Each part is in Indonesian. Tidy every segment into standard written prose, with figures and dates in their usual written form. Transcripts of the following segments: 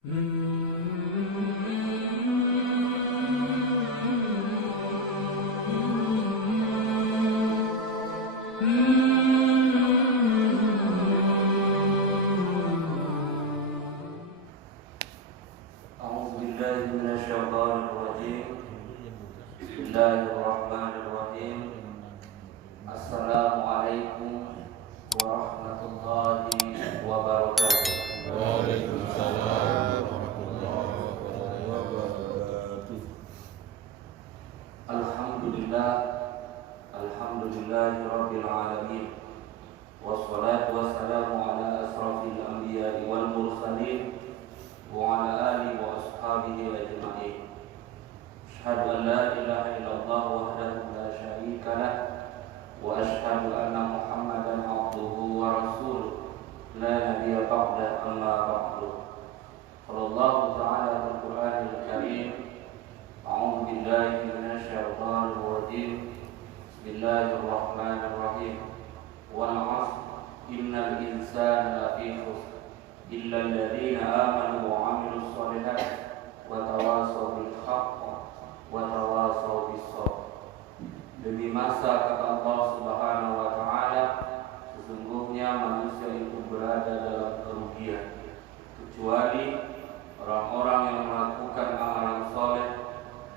Bismillahirrahmanirrahim. Assalamualaikum warahmatullahi wabarakatuh. Waalaikumsalam warahmatullahi wabarakatuh. Alhamdulillahirabbil alamin. Wassalatu wassalamu ala asrafil anbiya'i wal mursalin wa ala alihi wa ashabihi ajma'in. Asyhadu an la ilaha illallah wahdahu la syarika lah wa asyhadu anna Muhammadan abduhu wa rasuluh la nabiyya ba'da amma ba'du. Qala ta'ala fil Qur'anil Karim, a'udzu billahi minasy syaithanir rajim. Bismillahirrahmanirrahim. Wal 'ashr innal insana lafi khusr illa alladziina aamanu wa 'amilus shalihati wa tawassaw bil haqqi wa tawassaw bis sabr. Demi masa, kata Allah Subhanahu wa taala, sesungguhnya manusia itu berada dalam kerugian kecuali orang-orang yang melakukan amalan saleh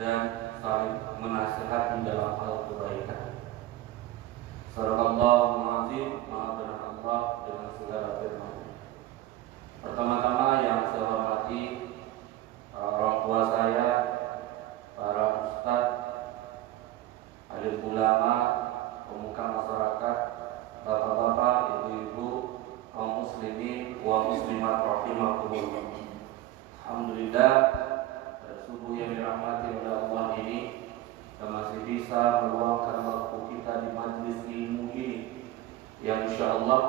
dan saling menasihati dalam hal kebaikan. Sadaqallahul azim. Maha benar Allah dengan segala firman. Pertama-tama yang saya hormati orang tua saya, para ustadz, alim ulama, pemuka masyarakat, bapak-bapak, ibu-ibu, kaum muslimin wa muslimat rahimakumullah. Alhamdulillah, pada subuh yang dirahmati oleh Allah ini, kita masih bisa meluangkan waktu kita di majelis ilmu ini, yang insyaallah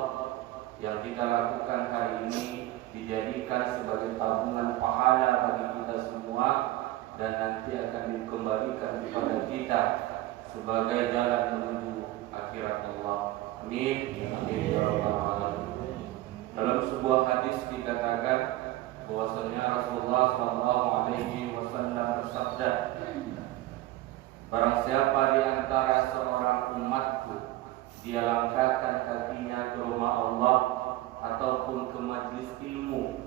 yang kita lakukan hari ini dijadikan sebagai tabungan pahala bagi kita semua dan nanti akan dikembalikan kepada kita sebagai jalan menuju akhirat Allah. Amin. Amin ya rabbal alamin. Dalam sebuah hadis dikatakan bahwasanya Rasulullah sallallahu alaihi wasallam bersabda, barang siapa di antara seorang umatku dia langkahkan kakinya ke rumah Allah ataupun ke majelis ilmu,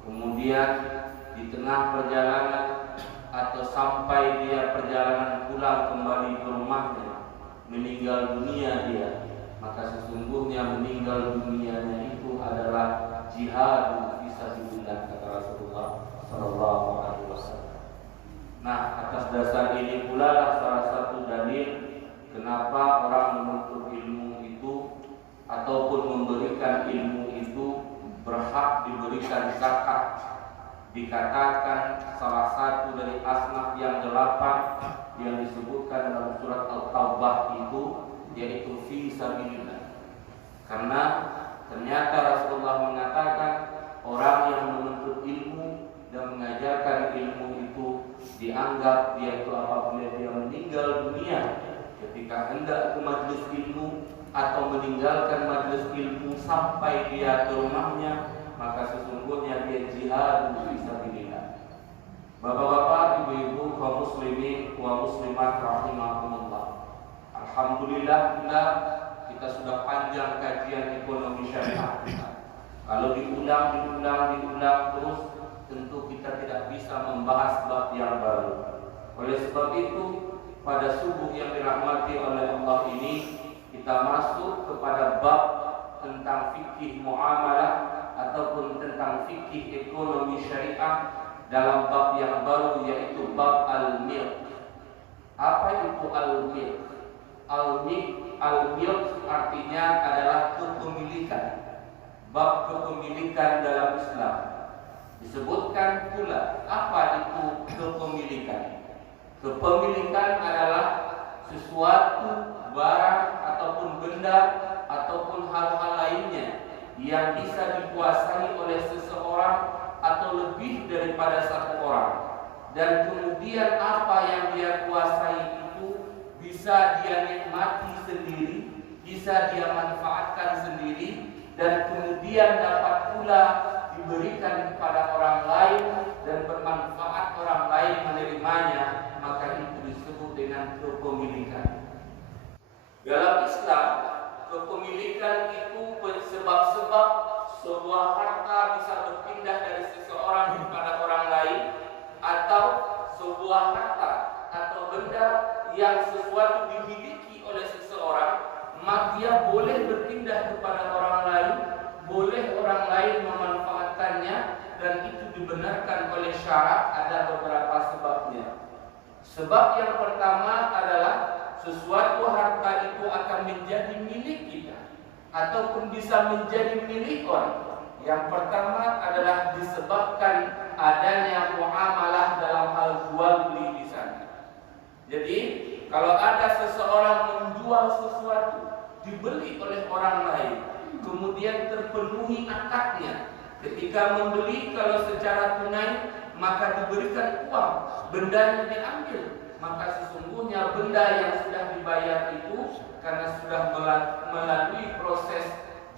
kemudian di tengah perjalanan atau sampai dia perjalanan pulang kembali ke rumahnya meninggal dunia dia, maka sesungguhnya meninggal dunianya itu adalah jihad fisabilillah, kata Rasulullah sallallahu alaihi wasallam. Nah, atas dasar ini pula lah salah satu dalil kenapa orang menuntut ilmu itu ataupun memberikan ilmu itu berhak diberikan zakat. Dikatakan salah satu dari asnaf yang 8 yang disebutkan dalam surat Al-Taubah itu yaitu fi sabilillah. Karena ternyata Rasulullah mengatakan orang yang menuntut ilmu dan mengajarkan ilmu itu dianggap dia itu apabila dia meninggal dunia ketika hendak ke majelis ilmu atau meninggalkan majelis ilmu sampai dia ke rumahnya, maka sesungguhnya dia jihad fisabilillah. Bapak-bapak, ibu-ibu, kaum muslimin wa muslimat rahimakumullah. Alhamdulillah kita sudah panjang kajian ekonomi syariah. Kalau diulang terus, tentu kita tidak bisa membahas bab yang baru. Oleh sebab itu, pada subuh yang dirahmati oleh Allah ini, kita masuk kepada bab tentang fikih muamalah ataupun tentang fikih ekonomi syariah dalam bab yang baru, yaitu bab al-milk. Apa itu al-milk? Al-milk artinya adalah kepemilikan. Bab kepemilikan dalam Islam. Disebutkan pula apa itu kepemilikan. Kepemilikan adalah sesuatu, barang ataupun benda ataupun hal-hal lainnya yang bisa dikuasai oleh seseorang atau lebih daripada satu orang, dan kemudian apa yang dia kuasai itu bisa dia nikmati sendiri, bisa dia manfaatkan sendiri, dan kemudian dapat pula diberikan kepada orang lain Dalam Islam, kepemilikan itu sebab-sebab sebuah harta bisa berpindah dari seseorang kepada orang lain, atau sebuah harta atau benda yang sesuatu dimiliki oleh seseorang, maka dia boleh berpindah kepada orang lain, boleh orang lain memanfaatkannya, dan itu dibenarkan oleh syarak. Ada beberapa sebabnya. Sebab yang pertama adalah sesuatu harta itu akan menjadi milik kita ataupun bisa menjadi milik orang. Yang pertama adalah disebabkan adanya muamalah dalam hal jual beli di sana. Jadi kalau ada seseorang menjual sesuatu dibeli oleh orang lain, kemudian terpenuhi akadnya. Ketika membeli, kalau secara tunai maka diberikan uang, bendanya diambil, maka sesungguhnya benda yang sudah dibayar itu karena sudah melalui proses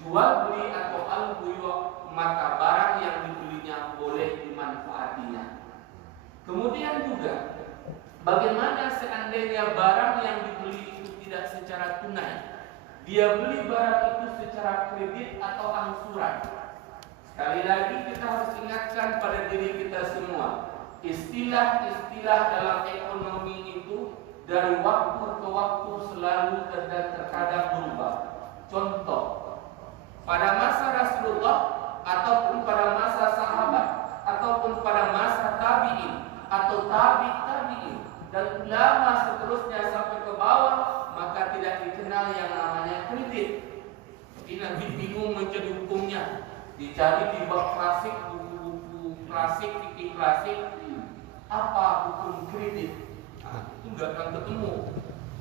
jual beli atau al-buyu', maka barang yang dibelinya boleh dimanfaatinya. Kemudian juga, bagaimana seandainya barang yang dibeli itu tidak secara tunai? Dia beli barang itu secara kredit atau angsuran. Sekali lagi kita harus ingatkan pada diri kita semua, istilah-istilah dalam ekonomi itu dari waktu ke waktu selalu dan terkadang berubah. Contoh, pada masa Rasulullah ataupun pada masa sahabat ataupun pada masa tabi'in atau tabi'in dan ulama seterusnya sampai ke bawah, maka tidak dikenal yang namanya kredit. Jadi nanti bingung menjadi hukumnya. Dicari di bab klasik, buku-buku klasik, fikih klasik, apa hukum kredit? Itu nggak akan ketemu.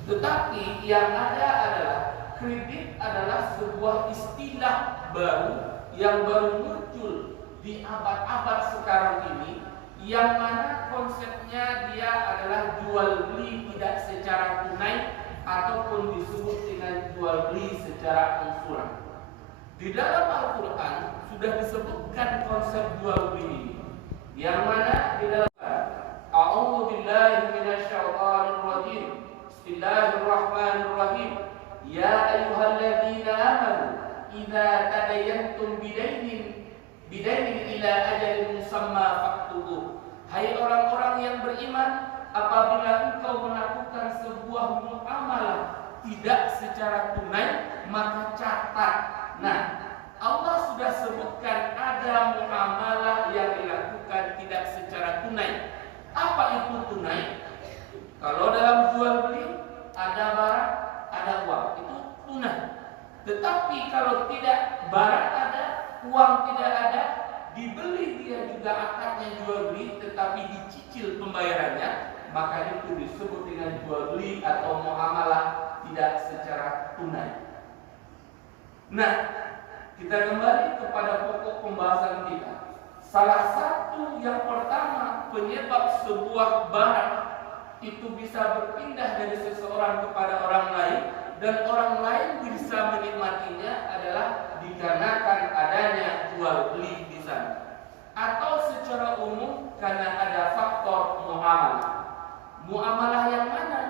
Tetapi yang ada adalah kredit adalah sebuah istilah baru yang baru muncul di abad-abad sekarang ini, yang mana konsepnya dia adalah jual beli tidak secara tunai ataupun disebut dengan jual beli secara angsuran. Di dalam Al-Quran sudah disebutkan konsep jual beli, yang mana di dalam A'udzu billahi minasyaitonir rajim. Bismillahirrahmanirrahim. Ya ayyuhalladzina amanu idza tadayantum bidainin ila ajalin musamma faktubuh. Hai orang-orang yang beriman, apabila engkau melakukan sebuah muamalah tidak secara tunai, maka catat. Nah, Allah sudah sebutkan ada muamalah yang dilakukan tidak secara tunai. Apa itu tunai? Kalau dalam jual beli ada barang, ada uang, itu tunai. Tetapi kalau tidak, barang ada, uang tidak ada, dibeli dia juga akadnya jual beli, tetapi dicicil pembayarannya, maka itu disebut dengan jual beli atau muamalah tidak secara tunai. Nah, kita kembali kepada pokok pembahasan kita. Salah satu yang pertama penyebab sebuah barang itu bisa berpindah dari seseorang kepada orang lain dan orang lain bisa menikmatinya adalah dikarenakan adanya jual beli di sana. Atau secara umum karena ada faktor muamalah. Muamalah yang mana?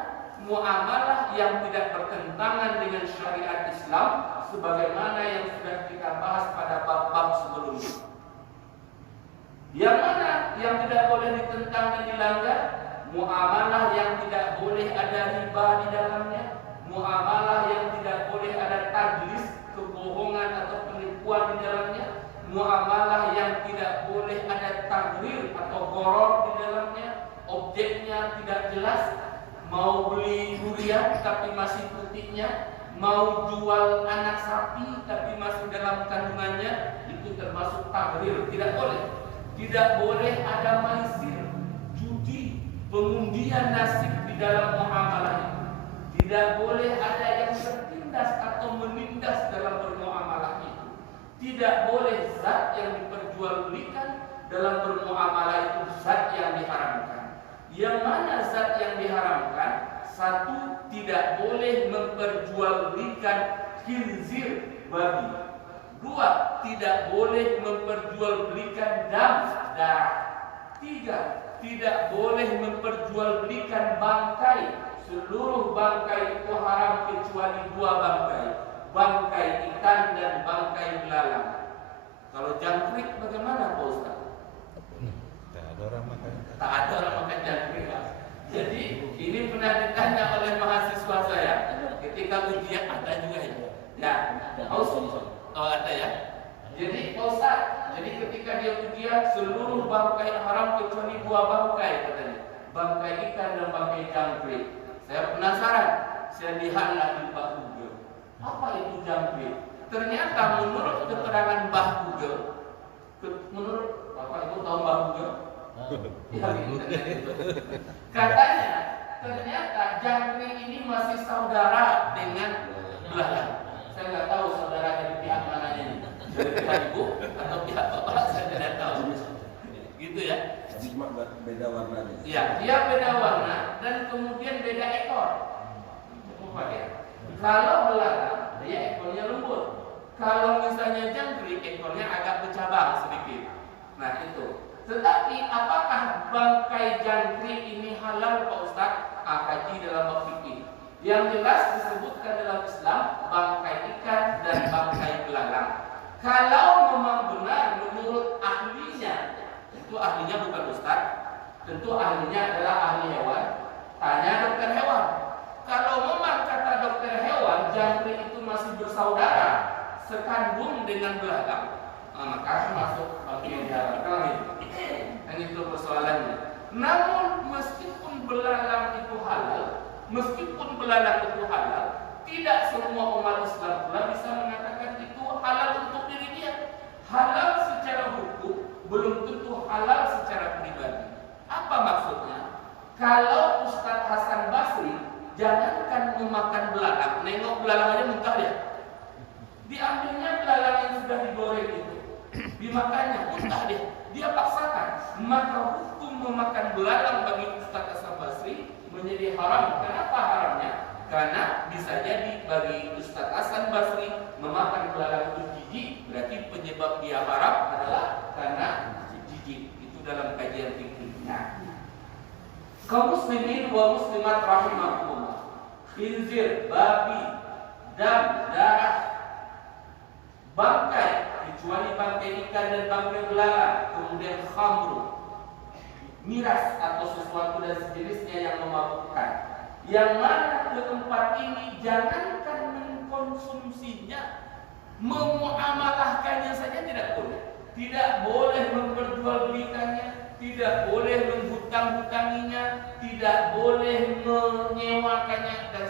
Muamalah yang tidak bertentangan dengan syariat Islam, sebagaimana yang sudah kita bahas pada bab-bab sebelumnya. Yang mana yang tidak boleh ditentang dan dilanggar? Muamalah yang tidak boleh ada riba di dalamnya, muamalah yang tidak boleh ada tadlis, kebohongan atau penipuan di dalamnya, muamalah yang tidak boleh ada tagrir atau gharar di dalamnya, objeknya tidak jelas, mau beli durian tapi masih putihnya, mau jual anak sapi tapi masih dalam kandungannya, itu termasuk tagrir, tidak boleh. Tidak boleh ada maisir, judi, pengundian nasib di dalam muamalah itu. Tidak boleh ada yang tertindas atau menindas dalam bermuamalah itu. Tidak boleh zat yang diperjualbelikan dalam bermuamalah itu zat yang diharamkan. Yang mana zat yang diharamkan? Satu, tidak boleh memperjualbelikan khinzir babi. Dua, tidak boleh memperjualbelikan darah. Tiga, tidak boleh memperjualbelikan bangkai seluruh bangkai itu haram kecuali dua bangkai, bangkai ikan dan bangkai belalang. Kalau jangkrik bagaimana Pak Ustaz? Tak ada orang makan. Tak ada orang makan jangkrik. Jadi ini pernah ditanya oleh mahasiswa saya ketika ujian, ada juga ya. Ada ya. Jadi Pak Ustaz, jadi ketika dia ujian seluruh bangkai haram kecuali dua bangkai katanya, bangkai ikan dan bangkai jangkrik. Saya penasaran, saya lihatlah di Google. Apa itu jangkrik? Ternyata menurut keterangan Google, menurut Bapak Ibu tahu Google? Ya, itu. Katanya ternyata jangkrik ini masih saudara dengan belalang. Saya nggak tahu saudara dari pihak mananya ini, dari pihak ibu atau pihak bapak, saya tidak tahu. Gitu ya. Cuma beda warnanya. Ya, dia beda warna dan kemudian beda ekor. Kalau belalang, dia ekornya lembut. Kalau misalnya jangkrik, ekornya agak bercabang sedikit. Nah itu. Tetapi apakah bangkai jangkrik ini halal Pak Ustaz? Kaji dalam bab fikih. Yang jelas disebutkan dalam Islam bangkai ikan dan bangkai belalang. Kalau memang benar menurut ahlinya, itu ahlinya bukan Ustaz, tentu ahlinya adalah ahli hewan. Tanya dokter hewan. Kalau memang kata dokter hewan jangkrik itu masih bersaudara sekandung dengan belalang, maka masuk bagian diharamkan. Yang itu persoalannya. Namun meskipun belalang itu halal, tidak semua umat Islam pula bisa mengatakan itu halal untuk diri dia. Halal secara hukum belum tentu halal secara pribadi. Apa maksudnya? Kalau Ustadz Hasan Basri jangankan memakan belalang, nengok belalang aja muntah dia. Diambilnya belalang yang sudah digoreng itu, dimakannya muntah dia. Dia paksakan. Maka hukum memakan belalang bagi Ustadz Hasan Basri menjadi haram. Kenapa haramnya? Karena bisa jadi bagi Ustadz Hasan Basri memakan belalang itu jijik, berarti penyebab dia haram adalah karena jijik. Itu dalam kajian fikihnya. Kaum muslimin wa muslimat rahimakumullah. Khinzir, babi, dam, darah, bangkai kecuali bangkai ikan dan bangkai belalang, kemudian khamru, miras atau sesuatu dan sejenisnya yang memabukkan. Yang mana keempat ini jangankan mengkonsumsinya, memuamalahkannya saja tidak boleh. Tidak boleh memperjualbelikannya, tidak boleh menghutang-hutanginya, tidak boleh menyewakannya dan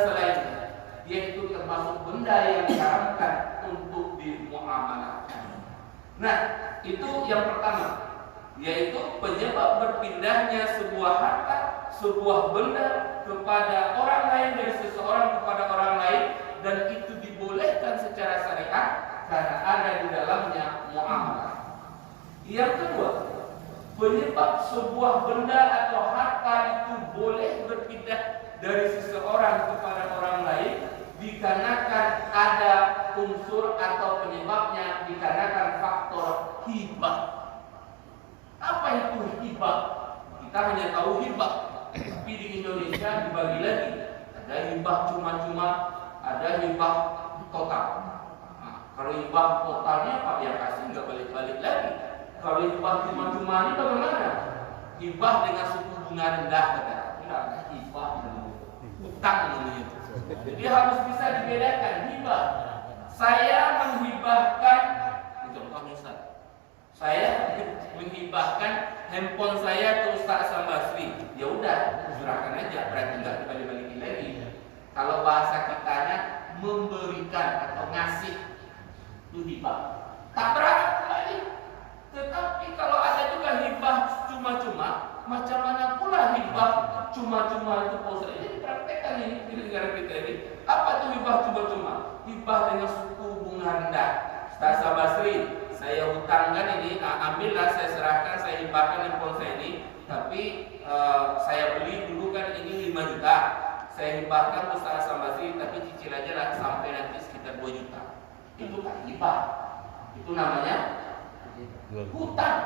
selainnya. Dia itu termasuk benda yang diharamkan untuk dimuamalahkan. Nah, itu yang pertama, yaitu penyebab berpindahnya sebuah harta, sebuah benda kepada orang lain dari seseorang kepada orang lain, dan itu dibolehkan secara syariat karena ada di dalamnya muamalah. Yang kedua, penyebab sebuah benda atau harta itu boleh berpindah dari seseorang kepada orang lain dikarenakan ada unsur atau penyebabnya, dikarenakan faktor hibah. Apa itu hibah? Kita hanya tahu hibah, tapi di Indonesia dibagi lagi. Ada hibah cuma-cuma, ada hibah total. Nah, kalau hibah totalnya Pak dia kasih nggak balik-balik lagi. Kalau hibah cuma-cuma ini bagaimana? Hibah dengan suku bunga rendah, kata. Tidak, hibah dengan utang namanya. Jadi harus bisa dibedakan hibah. Saya menghibahkan, contohnya Ustaz, saya menghibahkan handphone saya ke Ustaz Hasan Basri. Ya udah, serahkan aja, berarti nggak dibalik-balikin lagi. Kalau bahasa kitanya memberikan atau ngasih itu hibah. Tak berharap kembali. Tetapi kalau ada juga hibah cuma-cuma, macam mana pula hibah cuma-cuma itu proses ini dipraktekkan ini di negara kita ini. Apa itu hibah cuma-cuma? Hibah dengan suku bunga rendah. Ustaz Hasan Basri, saya hutangkan ini, ambillah, saya serahkan, saya hibahkan handphone saya ini, tapi saya beli dulu kan ini 5 juta. Saya hibahkan Ustaz Hasan Basri, tapi cicil aja lah sampai nanti sekitar 2 juta. Itu kan hibah. Itu namanya hutang.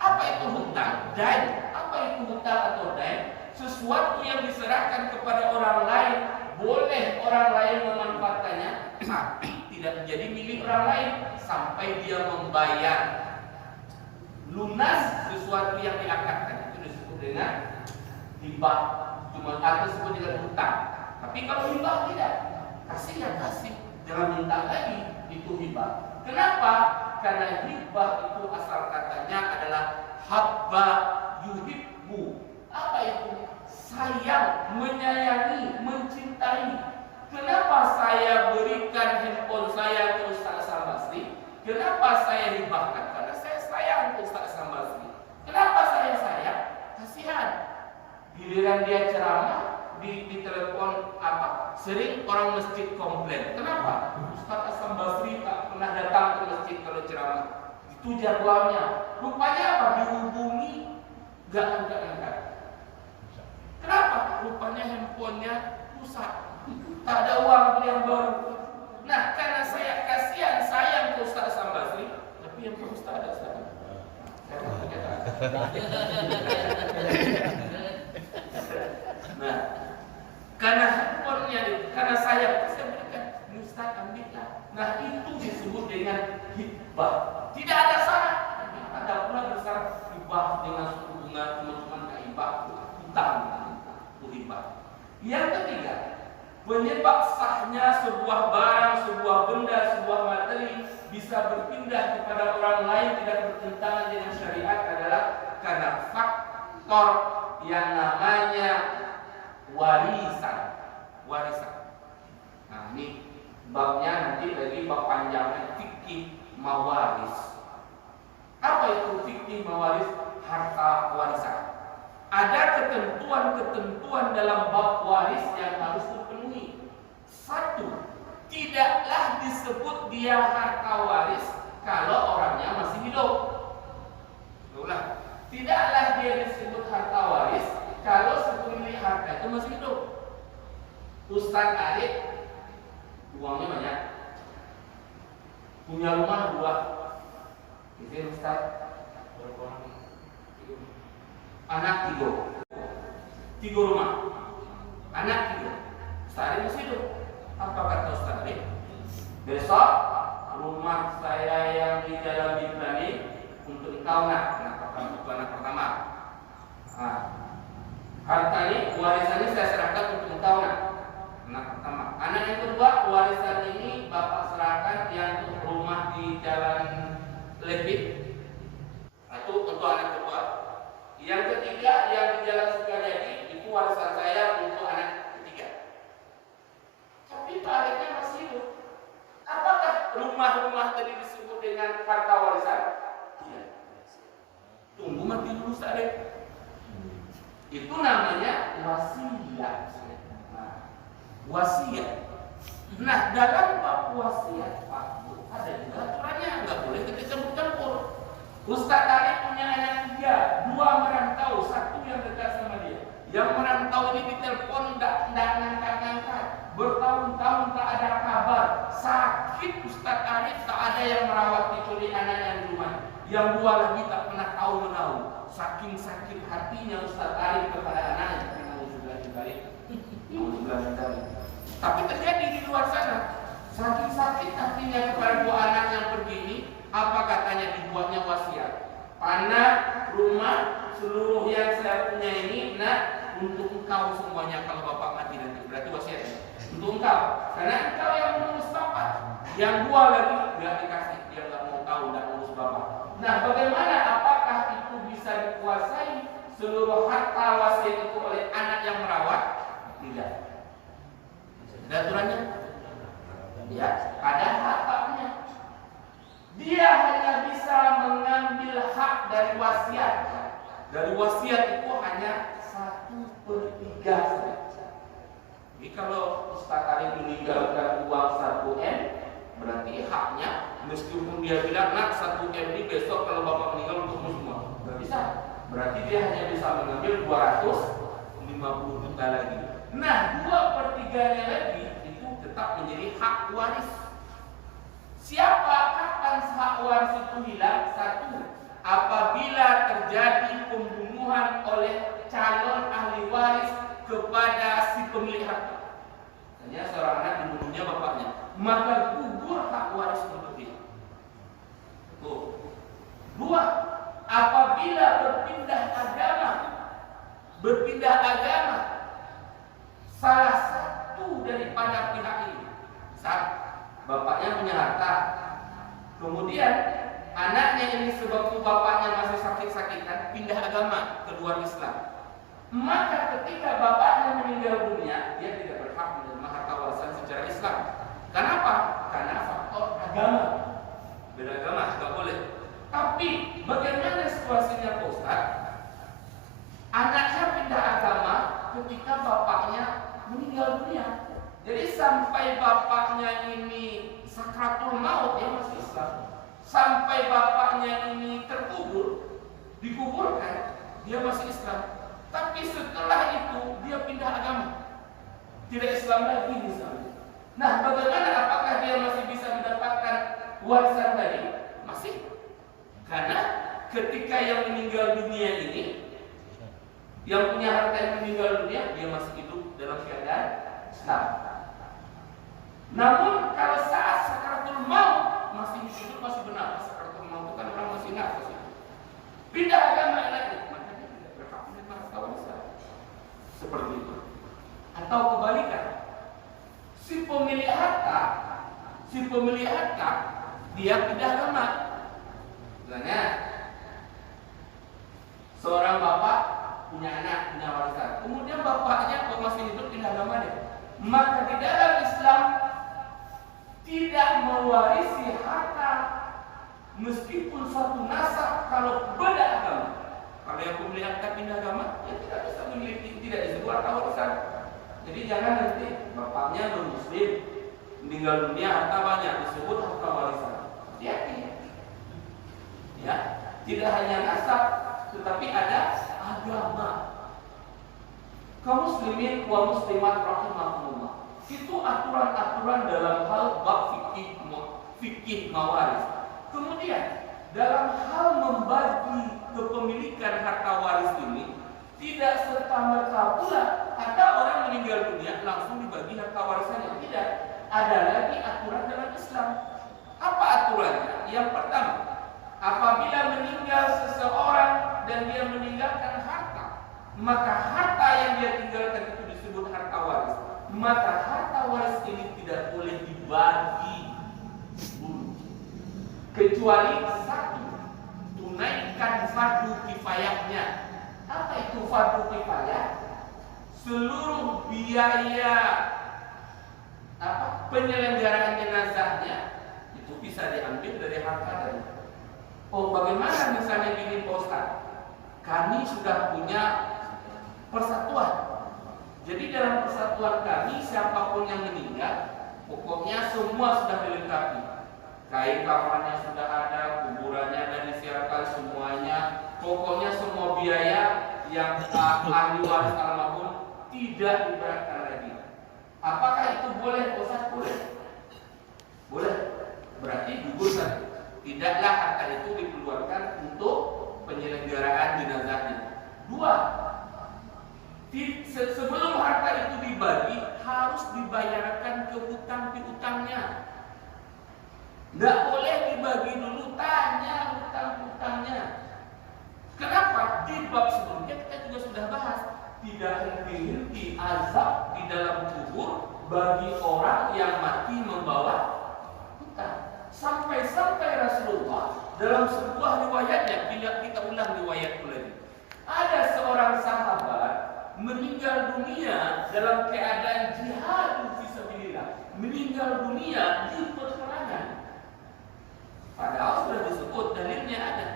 Apa itu hutang? Dain. Apa itu itu hutang atau dain, sesuatu yang diserahkan kepada orang lain, boleh orang lain memanfaatkannya, tapi tidak menjadi milik orang lain sampai dia membayar lunas sesuatu yang diakadkan. Itu disebut dengan hibah, cuma atau disebut dengan hutang. Tapi kalau hibah tidak, kasih ya kasih, jangan minta lagi, itu hibah. Kenapa? Karena hibah itu asal katanya adalah habba yuhibbu. Apa itu? Sayang, menyayangi, mencintai. Kenapa saya berikan handphone saya ke Ustaz Hasan Basri? Kenapa saya hibahkan? Karena saya sayang ke Ustaz Hasan Basri. Kenapa saya sayang? Kasihan. Giliran dia ceramah di telepon apa? Sering orang masjid komplain. Kenapa? Ustaz Hasan Basri tak pernah datang ke masjid kalau ceramah. Itu jadwalnya. Rupanya apa? Dihubungi, gak angkat-angkat. Kenapa? Rupanya handphonenya rusak. Tak ada uang yang baru. Nah, karena saya kasihan, sayang ke Ustaz Hasan Basri, tapi yang perlu Ustaz ada Ustaz. Nah, karena handphonenya, karena saya berikan, Ustaz ambillah. Nah, itu disebut dengan hibah. Tidak ada syarat. Ada pula besar hibah dengan suku bunga, cuma kayak hibah, hutang. Yang ketiga, penyebab sahnya sebuah barang, sebuah benda, sebuah materi bisa berpindah kepada orang lain tidak bertentangan dengan syariat adalah karena faktor yang namanya warisan. Nah, ini babnya nanti lagi bab panjangnya fikih mawaris. Apa itu fikih mawaris? Harta warisan. Ada ketentuan-ketentuan dalam bab waris yang harus dipenuhi. Satu, tidaklah disebut dia harta waris kalau orangnya masih hidup. Ulang, tidaklah dia disebut harta waris kalau sepemilik harta itu masih hidup. Ustaz Arif uangnya banyak, punya rumah 2. Izin Ustaz, anak 3 rumah, anak 3. Ustaz Arif masih hidup. Apa kata Ustaz Arif? Besok rumah saya yang di Jalan Biblani untuk engkau anak pertama. Nah, harta ini warisannya saya serahkan untuk engkau anak pertama. Anak yang kedua, warisan ini bapak serahkan yang untuk rumah di Jalan Lebit. Itu untuk anak kedua. Yang ketiga yang di Jalan Sukajadi itu warisan saya untuk anak ketiga. Tapi Pak Arifnya masih hidup. Apakah rumah-rumah tadi disebut dengan harta warisan? Iya. Tunggu mati dulu Ustaz Arif. Itu namanya wasiat. Wasiat. Nah, dalam bab wasiat Pak, ada juga aturannya, nggak boleh kita campur-campur. Ustaz Arif punya anak 3, 2 merantau, 1 yang dekat sama dia. Yang merantau ini ditelepon tidak ngangkat-ngangkat, bertahun-tahun tak ada kabar, sakit Ustaz Arif tak ada yang merawat kecuali anaknya di rumah. Yang 2 lagi tak pernah tahu menahu. Saking sakit hatinya Ustaz Arif kepada anaknya. Tapi terjadi di luar sana. Saking sakit hatinya kepada 2 anak yang pergi ini, apa katanya dibuatnya wasiat? Tanah, rumah, seluruh yang saya punya ini, untuk engkau semuanya kalau bapak mati nanti. Berarti wasiat untuk engkau. Karena engkau yang mengurus bapak. Yang 2 lagi nggak dikasih, dia nggak mau tahu, nggak ngurus bapak. Nah, bagaimana? Apakah itu bisa dikuasai seluruh harta wasiat itu oleh anak yang merawat? Tidak. Ada aturannya? Ya, ada haknya. Dia hanya bisa mengambil hak dari wasiat. Dari wasiat itu hanya 1/3 saja. Jadi kalau Ustaz Arif meninggalkan uang 1 M, berarti haknya meskipun dia bilang 1 M ini besok kalau bapak meninggal untuk semua, nggak bisa. Berarti dia hanya bisa mengambil 250 juta lagi. Nah, 2/3-nya lagi itu tetap menjadi hak waris. Siapa kapan hak waris itu hilang? 1, apabila terjadi pembunuhan oleh calon ahli waris kepada si pemilik harta. Misalnya seorang anak dibunuhnya bapaknya, maka gugur hak waris untuk dia. Tuh. 2. Apabila berpindah agama salah satu daripada pihak ini. Misal, bapaknya punya harta, kemudian anaknya ini sebab bapaknya masih sakit-sakitan pindah agama ke luar Islam, maka ketika bapaknya meninggal dunia, dia tidak berhak menerima harta warisan secara Islam. Kenapa? Karena faktor agama. Beda agama, nggak boleh. Tapi bagaimana situasinya Pak Ustaz? Anaknya pindah agama ketika bapaknya meninggal dunia. Jadi sampai bapaknya ini sakratul maut, dia masih Islam. Sampai bapaknya ini dikuburkan, dia masih Islam. Tapi setelah itu dia pindah agama, tidak Islam lagi misalnya. Nah, bagaimana, apakah dia masih bisa mendapatkan warisan tadi? Masih. Karena ketika yang meninggal dunia ini, yang punya harta yang meninggal dunia, dia masih hidup dalam keadaan Islam. Namun kalau saat sakaratul maut masih hidup, masih benar, sakaratul maut itu kan orang masih nafas ya. Pindah agama lagi, maka dia tidak berhak menerima harta warisan. Seperti itu. Atau kebalikan, si pemilik harta dia pindah agama. Misalnya seorang bapak punya anak, punya warisan, kemudian bapaknya kok masih hidup pindah agama deh, maka di dalam Islam tidak mewarisi harta meskipun satu nasab kalau beda agama. Kalau yang pemilik harta pindah agama, ya tidak bisa memiliki, tidak disebut harta warisan. Jadi jangan nanti bapaknya non-muslim meninggal dunia harta banyak disebut harta warisan. Hati-hati. Ya, tidak hanya nasab, tetapi ada agama. Kaum muslimin wa muslimat rahimahumullah. Itu aturan-aturan dalam hal bab fikih mawaris. Kemudian dalam hal membagi kepemilikan harta waris ini, tidak serta-merta pula ada orang meninggal dunia langsung dibagi harta warisannya. Tidak. Ada lagi aturan dalam Islam. Apa aturannya? Yang pertama, apabila meninggal seseorang dan dia meninggalkan harta, maka harta yang dia tinggalkan itu disebut harta waris. Maka harta waris ini tidak boleh dibagi dulu, kecuali satu, tunaikan fardu kifayahnya. Apa itu fardu kifayah? Seluruh biaya penyelenggaraan jenazahnya itu bisa diambil dari harta tadi. Oh, bagaimana misalnya gini Pak Ustaz? Kami sudah punya persatuan. Jadi dalam persatuan kami, siapapun yang meninggal, pokoknya semua sudah dilengkapi. Kain kafannya sudah ada, kuburannya ada disiapkan semuanya. Pokoknya semua biaya yang ahli waris almarhum tidak diberatkan lagi. Apakah itu boleh Pak Ustaz? Boleh. Boleh. Berarti gugur satu. Tidaklah harta itu dikeluarkan untuk penyelenggaraan jenazahnya. 2. Sebelum harta itu dibagi, harus dibayarkan ke hutang piutangnya. Tidak boleh dibagi dulu, tanya hutang-hutangnya. Kenapa? Di bab sebelumnya kita juga sudah bahas, tidak henti-henti azab di dalam kubur bagi orang yang mati membawa hutang. Sampai-sampai Rasulullah dalam sebuah riwayatnya, kita ulang riwayat lagi. Ada seorang sahabat meninggal dunia dalam keadaan jihad fisabilillah, meninggal dunia di peperangan. Padahal sudah disebut dalilnya ada.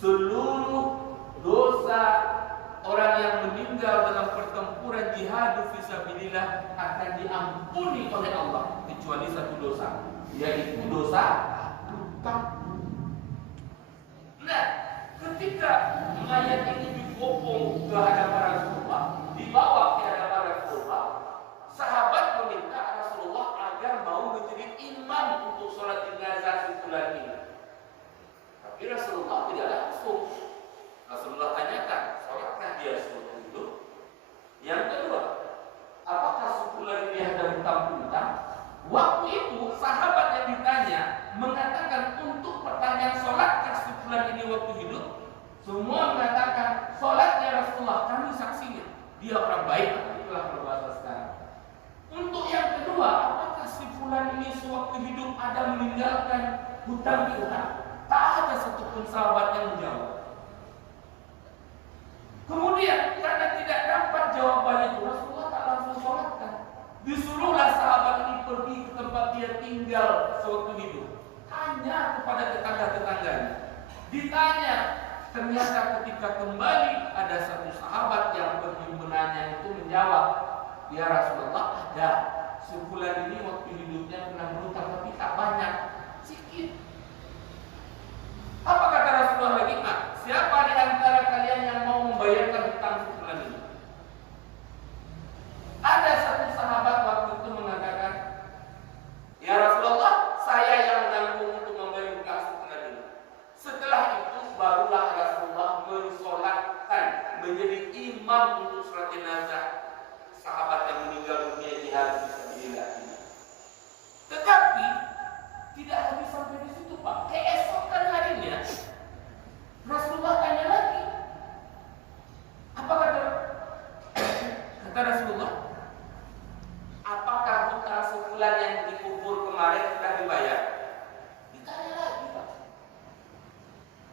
Seluruh dosa orang yang meninggal dalam pertempuran jihad fisabilillah akan diampuni oleh Allah kecuali satu dosa, yaitu dosa hutang. Nah, ketika mayat ini dibopong ke hadapan Rasulullah, dibawa ke hadapan Rasulullah, sahabat meminta Rasulullah agar mau menjadi imam untuk sholat jenazah si fulan ini. Tapi Rasulullah tidaklah Rasulullah tanyakan, sholatkah dia sewaktu hidup? Yang kedua, apakah sebulan dia ada hutang-hutang? Waktu itu sahabat yang ditanya mengatakan untuk pertanyaan sholatkah sebulan ini waktu hidup, semua mengatakan sholatnya Rasulullah, kami saksinya, dia orang baik. Itulah berbahasa sekarang. Untuk yang kedua, apakah si fulan ini sewaktu hidup ada meninggalkan hutang piutang? Tak ada satupun sahabat yang menjawab. Kemudian karena tidak dapat jawabannya itu, Rasulullah tak langsung sholatkan. Disuruhlah sahabat ini pergi ke tempat dia tinggal sewaktu hidup. Tanya kepada tetangga-tetangganya. Ditanya, ternyata ketika kembali ada satu sahabat yang pergi menanya itu menjawab, ya Rasulullah, ada sebulan ini waktu hidupnya pernah berhutang tapi tak banyak, sedikit. Apa kata Rasulullah lagi? Siapa di antara kalian yang mau membayarkan hutang sebulan ini? Ada satu sahabat waktu itu mengatakan, ya Rasulullah, saya yang menanggung untuk membayar hutang sebulan ini. Setelah itu barulah Rasulullah mensolatkan menjadi imam untuk sholat jenazah sahabat yang meninggal dunia jihad fisabilillah ini. Tetapi tidak habis sampai di situ, Pak. Keesokan harinya Rasulullah tanya lagi. Apa kata Rasulullah? Apakah hutang sebulan yang dikubur kemarin sudah dibayar? Ditanya lagi, Pak.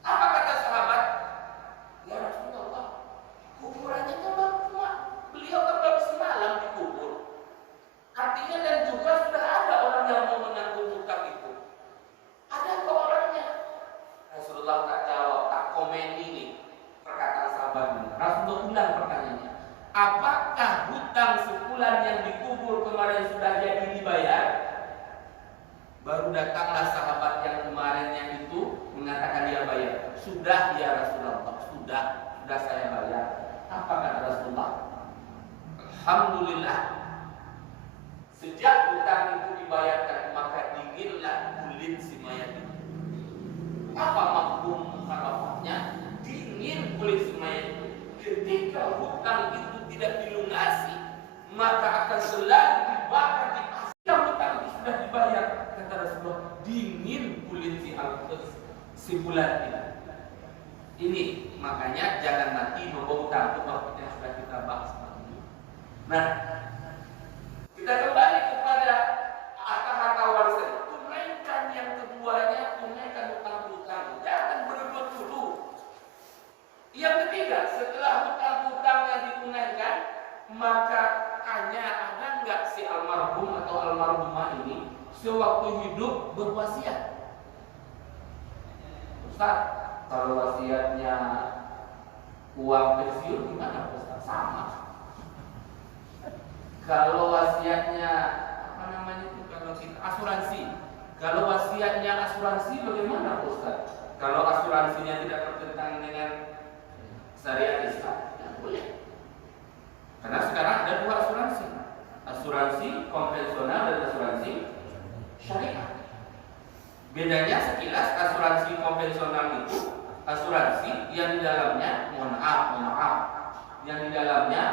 Apa kata sahabat? Ya Rasulullah, kuburannya kan cuma beliau kan baru semalam dikubur. Artinya dan juga sudah ada orang yang mau menanggung hutang itu. Ada kok orangnya? Rasulullah tak jawab, tak komen ini perkataan sahabat ini. Rasulullah ulang pertanyaannya. Apakah hutang sebulan yang dikubur kemarin sudah jadi dibayar? Baru datanglah sahabat yang kemarinnya itu mengatakan dia bayar. Sudah ya Rasulullah, sudah saya bayar. Apa kata Rasulullah? Alhamdulillah, sejak hutang itu dibayarkan maka dinginlah kulit si mayat itu. Apa mafhum mukhalafatnya? Dingin kulit si mayat itu. Ketika hutang itu tidak dilunasi, maka akan selalu dibakar di api. Hutang itu sudah dibayar, kata Rasulullah, dingin kulit si bulan ini. Ini makanya jangan mati membawa hutang, itu yang sudah kita bahas. Nah, kita kembali kepada harta warisan. Tunaikan yang keduanya, tunaikan hutang-hutang. Jangan berbuat dulu. Yang ketiga, setelah hutang-hutang yang ditunaikan, maka tanya ada nggak si almarhum atau almarhumah ini sewaktu hidup berwasiat? Ustaz, kalau wasiatnya uang pensiun gimana Ustaz? Sama. Kalau wasiatnya apa namanya itu, kalau kita asuransi, kalau wasiatnya asuransi bagaimana Ustaz? Kalau asuransinya tidak bertentangan dengan syariat Islam, tidak boleh. Karena sekarang ada dua asuransi, asuransi konvensional dan asuransi syariah. Bedanya sekilas, asuransi konvensional itu asuransi yang di dalamnya, mohon maaf, yang di dalamnya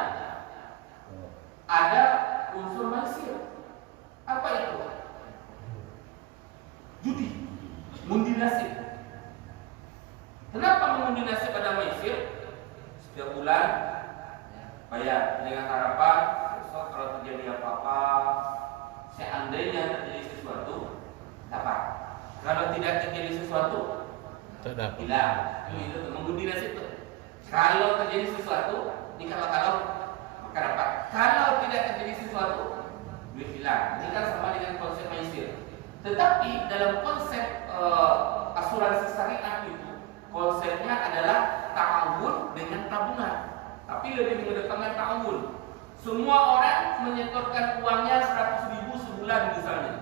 ada unsur maisir. Apa itu? Judi, mengundi nasib. Kenapa mengundi nasib pada maisir? Setiap bulan bayar dengan harapan besok kalau terjadi apa-apa, seandainya terjadi sesuatu dapat. Kalau tidak terjadi sesuatu tidak hilang. Itu mengundi nasib itu. Kalau terjadi sesuatu, kalau maka dapat. Kalau tidak terjadi sesuatu, duit hilang. Ini kan sama dengan konsep maisir. Tetapi dalam konsep asuransi syariah itu, konsepnya adalah ta'awun dengan tabungan. Tapi lebih mengedepankan ta'awun. Semua orang menyetorkan uangnya 100.000 sebulan misalnya.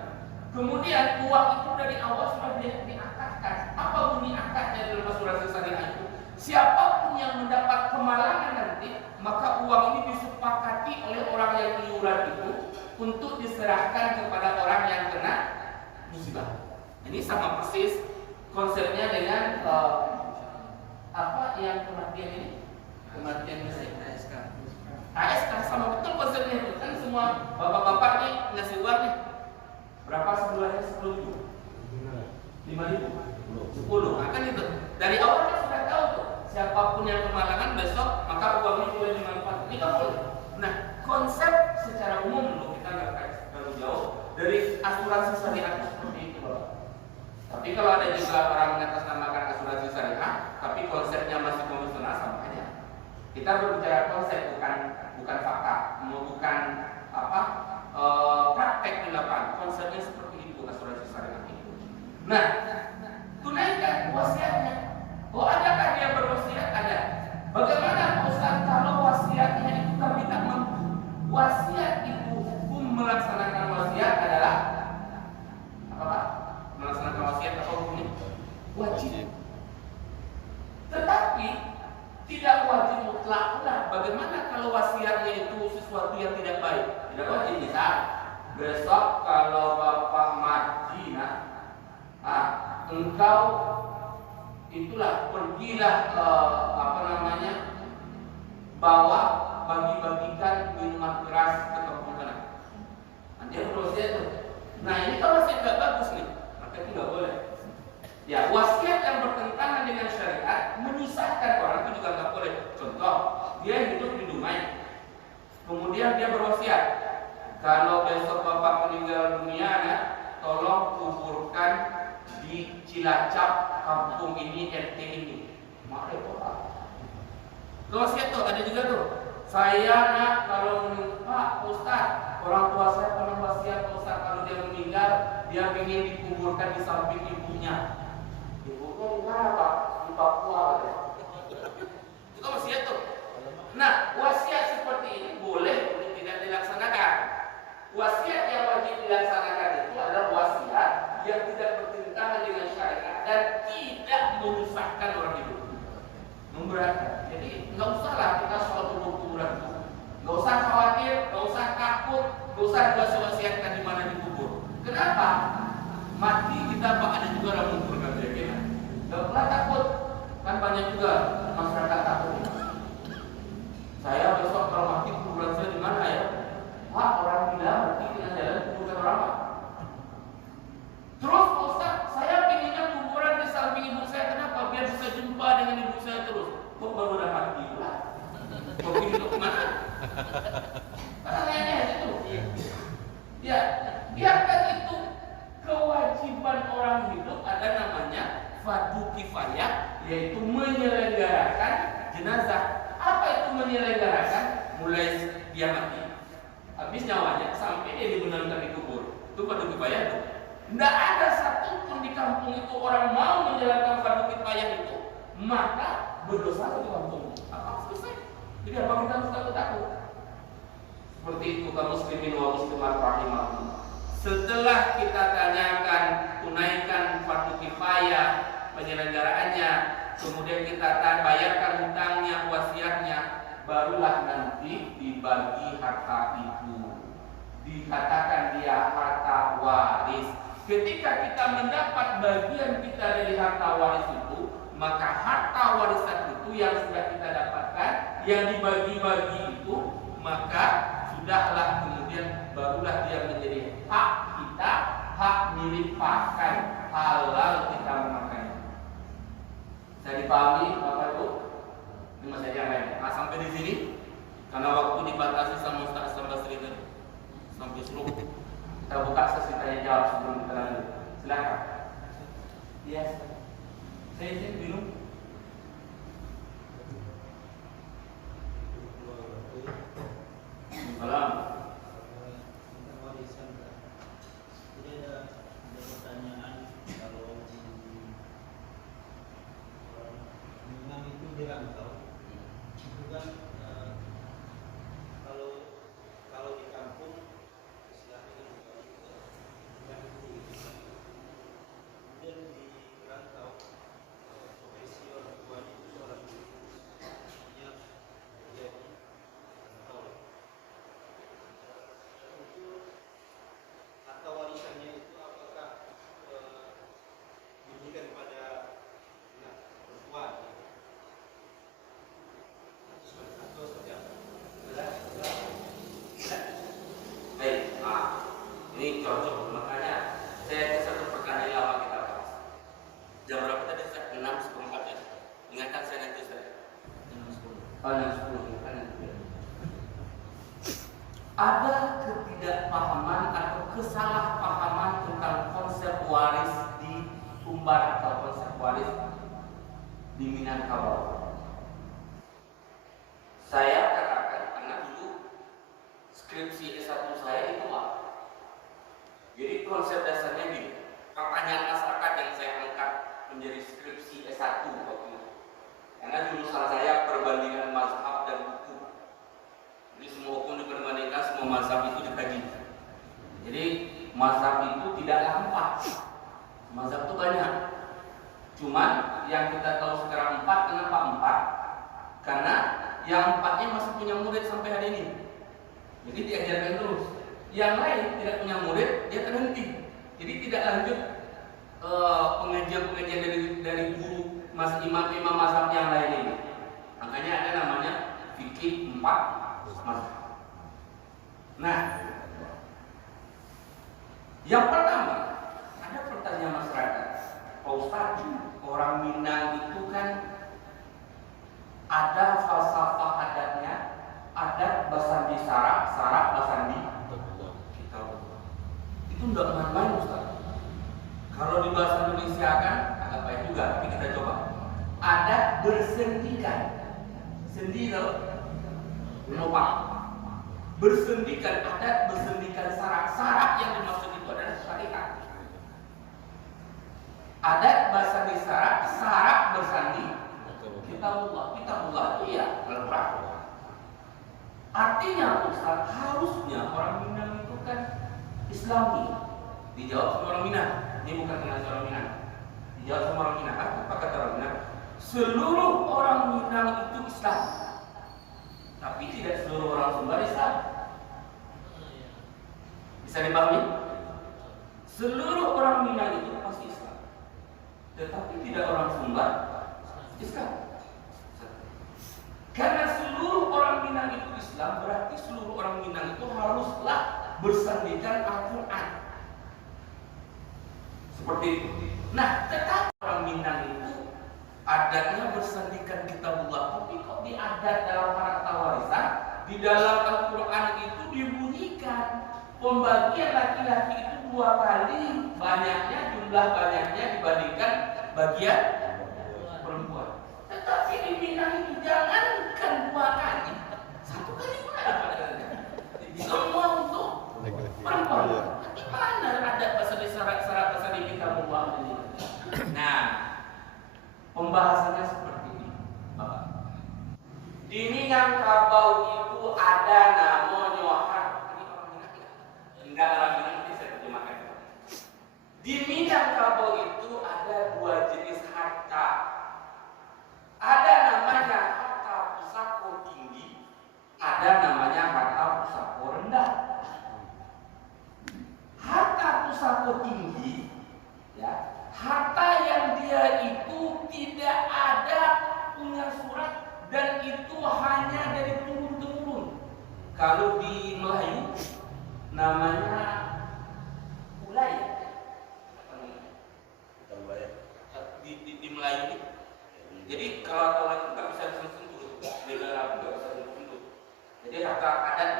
Kemudian uang itu dari awal sudah diakadkan. Apa bunyi akadnya dalam asuransi syariah itu? Siapapun yang mendapat kemalangan nanti, maka uang ini disepakati oleh orang yang iuran itu untuk diserahkan kepada orang yang kena musibah. Ini sama persis konsepnya dengan Pak yang kematian ini? Kematian mesin ASK sama betul konsepnya itu kan semua bapak-bapak nih ngasih uang nih berapa sebulannya 10.000 5.000 10 nah, kan itu dari awal kan sudah tahu tuh siapapun yang kemalangan besok maka uangnya boleh dimanfaatkan ini kan boleh. Nah konsep secara umum dulu kita nggak terlalu jauh dari asuransi syariah seperti itu Bapak. Tapi kalau ada juga orang mengatasnamakan asuransi syariah tapi konsepnya masih konvensional sama aja. Kita berbicara konsep bukan fakta, bukan praktek di lapangan. Konsepnya seperti itu asuransi syariah itu. Nah, tunaikan wasiatnya. Oh, adakah dia berwasiat? Ada. Bagaimana Ustaz kalau wasiatnya itu kami tak mampu? Wasiat itu hukum melaksanakan wasiat adalah apa Pak? Melaksanakan wasiat apa hukumnya? Wajib. Tetapi tidak wajib mutlak pula. Bagaimana kalau wasiatnya itu sesuatu yang tidak baik? Tidak wajib. Misal besok kalau Bapak mati, engkau itulah pergilah bawa bagi-bagikan minuman keras ke kampung sana. Nanti berwasiat tuh. Nah ini kalau wasiat nggak bagus nih, maka itu nggak boleh. Ya wasiat yang bertentangan dengan syariat menyusahkan orang itu juga nggak boleh. Contoh, dia hidup di Dumai, kemudian dia berwasiat, kalau besok bapak meninggal dunia, tolong kuburkan di Cilacap kampung ini RT ini. Mari Bapak. Wasiat tuh ada juga tuh. Saya kalau Pak Ustaz, orang tua saya pernah wasiat Ustaz kalau dia meninggal dia ingin dikuburkan di samping ibunya. Ibunya di mana Pak? Di Papua ada. Itu wasiat tuh. Nah wasiat seperti ini boleh tidak dilaksanakan. Wasiat yang wajib dilaksanakan itu adalah wasiat yang tidak bertentangan dengan syariat dan tidak menyusahkan orang hidup, memberatkan. Jadi nggak usahlah kita soal kuburan itu, nggak usah khawatir, nggak usah takut, nggak usah wasiatkan di mana dikubur. Kenapa? Mati kita ada juga orang berbagai keyakinan. Nggak pernah takut, kan banyak juga masyarakat takut. Saya besok kalau mati kuburan saya di mana ya? Pak orang bilang mati dengan jalan kuburan orang Pak. Terus Ustaz, saya pinginnya kuburan di samping ibu saya. Kenapa? Biar bisa jumpa dengan ibu saya terus. Kok baru udah mati pula? Kok hidup kemana? Pertanyaannya itu. Ya, biarkan itu kewajiban orang hidup. Ada namanya fardu kifayah, yaitu menyelenggarakan jenazah. Apa itu menyelenggarakan? Mulai dia mati, habis nyawanya sampai dia dibenarkan dikubur. Itu fardu kifayah itu. Tidak ada satupun di kampung itu orang mau menjalankan fardu kifayah itu, maka berdosa satu kampung. Apa selesai? Jadi apa kita harus takut-takut? Seperti itu kaum muslimin wa muslimat rahimakumullah. Setelah kita tanyakan tunaikan fardu kifayah penyelenggaraannya, kemudian kita bayarkan hutangnya, wasiatnya, barulah nanti dibagi harta itu. Dikatakan dia harta waris. Ketika kita mendapat bagian kita dari harta waris itu, maka harta warisan itu yang sudah kita dapatkan, yang dibagi-bagi itu, maka sudahlah kemudian barulah dia menjadi hak kita, hak milik pakai, halal kita memakannya. Saya dipahami Bapak Ibu? Ini masih ada yang lain. Nah sampai di sini, karena waktu dibatasi sama Ustaz Basri tadi, sampai seluruh. Kita buka sesi tanya jawab sebelum kita lanjut. Silakan. Iya. Saya izin minum. Salam. Jadi ada pertanyaan kalau memang itu dirantau, itu kan kalau di kampung istilahnya kan kemudian di rantau profesi orang tuanya itu seorang guru, artinya dia di rantau. Itu harta warisannya itu apakah diberikan kepada anak perempuan ada ketidakpahaman atau kesalahpahaman tentang konsep waris di Sumbar atau konsep waris di Minangkabau. Saya katakan karena dulu skripsi S1 saya itu apa? Jadi konsep dasarnya gini, pertanyaan masyarakat yang saya angkat menjadi skripsi S1 waktu itu. Karena jurusan saya perbandingan mazhab dan hukum. Jadi semua hukum diperbandingkan, semua mazhab itu dikaji. Jadi mazhab itu tidaklah 4. Mazhab itu banyak. Cuman yang kita tahu sekarang 4, kenapa 4? Karena yang 4-nya masih punya murid sampai hari ini. Jadi diajarkan terus. Yang lain tidak punya murid, dia terhenti. Jadi tidak lanjut pengajian-pengajian dari guru mas imam mazhab yang lain ini. Makanya ada namanya fikih 4 mazhab. Nah, yang pertama ada pertanyaan masyarakat, Pak Ustaz, orang Minang itu kan ada falsafah adatnya, adat basandi sarak, sarak basandi kita. Itu enggak main-main Ustaz. Kalau di bahasa Indonesia kan agak baik juga, tapi kita coba. Adat bersendikan. Sendi itu menopang. Bersendikan, adat bersendikan sarak. Sarak yang dimaksud itu adalah syariat. Adat basandi sarak, sarak bersandi kitabullah iya, Al-Quran. Artinya Ustaz, harusnya orang Minang itu kan Islami. Dijawab sama orang Minang. Ini bukan dengan orang Minang. Dijawab sama orang Minang. Apa kata orang Minang? Seluruh orang Minang itu Islam. Tapi tidak seluruh orang Sumbar Islam. Bisa dipahami? Seluruh orang Minang itu pasti Islam. Tetapi tidak orang Sumbar Islam. Karena seluruh orang Minang itu Islam, berarti seluruh orang Minang itu haruslah bersandikan Al-Quran. Seperti itu. Nah, tetapi orang Minang itu adatnya bersandikan kitabullah. Tapi kok di adat dalam harta warisan, di dalam Al-Quran itu dibunyikan pembagian laki-laki itu 2 kali banyaknya, jumlah banyaknya dibandingkan bagian perempuan. Tetapi di Minang itu jangankan 2 kali, 1 kali pun ada padanya. Semua untuk perempuan. Di mana ada pasal di syarat-syarat pasal di kitabullah ini? Nah, pembahasannya seperti ini, Bapak. Di Minangkabau itu ada namanya enggak orang Minang, ini saya terjemahkan. Di Minangkabau itu ada 2 jenis harta. Ada namanya harta pusako tinggi, ada namanya harta pusako rendah. Harta pusako tinggi, ya, harta yang dia itu tidak ada punya surat dan itu hanya dari turun-temurun. Kalau di Melayu namanya ulai. Di Melayu ini. Jadi kalau orang nggak bisa sentuh, legal nggak bisa sentuh. Jadi harta adat.